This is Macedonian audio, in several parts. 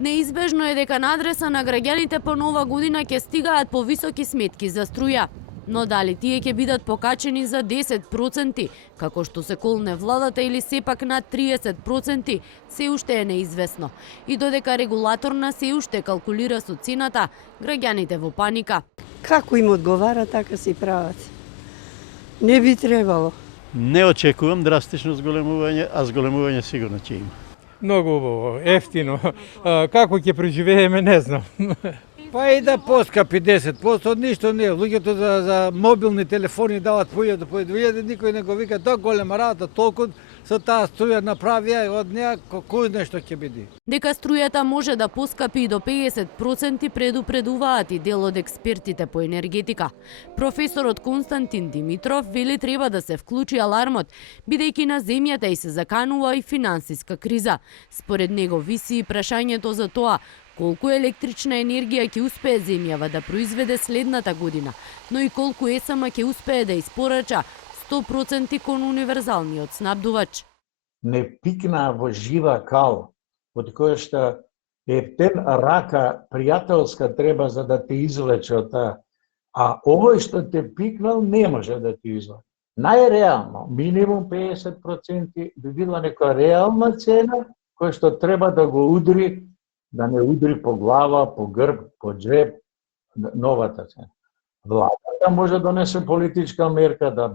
Неизбежно е дека на адреса на граѓаните по нова година ќе стигаат повисоки сметки за струја. Но дали тие ќе бидат покачени за 10%, како што се колне владата, или сепак над 30%, се уште е неизвестно. И додека регулаторна се уште калкулира со цената, граѓаните во паника. Како им одговара, така си прават. Не би требало. Не очекувам драстично зголемување, а зголемување сигурно ќе има. Многу убаво, ефтино. Како ќе преживееме, не знам. Па и да поскапи 10%, ништо не. Луѓето за мобилни телефони дават по 1000, никој не го вика, тоа голема работа, толку со таа струја направија од неа кој нешто ќе биде. Дека струјата може да поскапи и до 50% предупредуваат и дел од експертите по енергетика. Професорот Константин Димитров вели треба да се вклучи алармот, бидејќи на земјата и се заканува и финансиска криза. Според него виси и прашањето за тоа колку електрична енергија ќе успее земјава да произведе следната година, но и колку ЕСМ ќе успее да испорача 100% кон универзалниот снабдувач. Не пикна во жива кал, од која што ептен рака пријателска треба за да те извлече од таа, а овој што те пикнал не може да те извлече. Најреално, минимум 50% би била некоја реална цена која што треба да го удри, да не удри по глава, по грб, по джеб, новата цена. Владата може да донесе политичка мерка да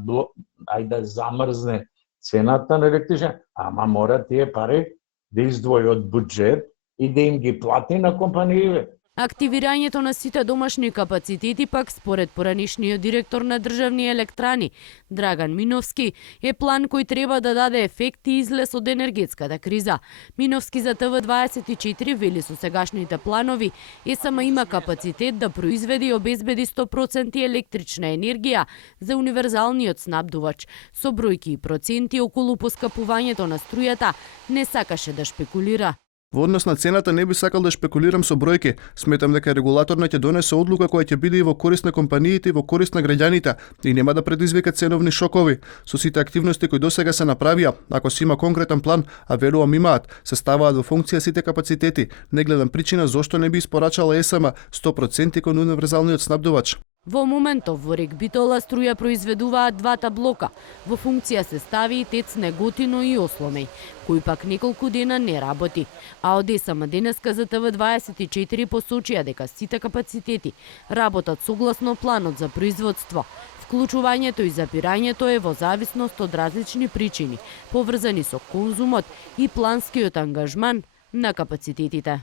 замрзне цената на електрична, ама мора тие пари да издвои од буџет и да им ги плати на компаниите. Активирањето на сите домашни капацитети пак, според поранишниот директор на државни електрани, Драган Миновски, е план кој треба да даде ефект и излез од енергетската криза. Миновски за ТВ24 вели со сегашните планови, ЕСМ има капацитет да произведе и обезбеди 100% електрична енергија за универзалниот снабдувач. Со бројки и проценти околу поскапувањето на струјата не сакаше да шпекулира. Во однос на цената не би сакал да шпекулирам со бројки. Сметам дека регулаторна ќе донесе одлука која ќе биде и во корист на компаниите и во корист на граѓаните и нема да предизвика ценовни шокови. Со сите активности кои досега се направија, ако се има конкретен план, а верувам имаат, се ставаат во функција сите капацитети. Не гледам причина зошто не би испорачала ЕСМ 100% кон универзалниот снабдувач. Во моментов во РЕК Битола струја произведуваат двата блока. Во функција се стави и ТЕЦ Неготино и Осломеј, кој пак неколку дена не работи. А од ЕСМ денеска за ТВ24 посочија дека сите капацитети работат согласно планот за производство. Вклучувањето и запирањето е во зависност од различни причини, поврзани со конзумот и планскиот ангажман на капацитетите.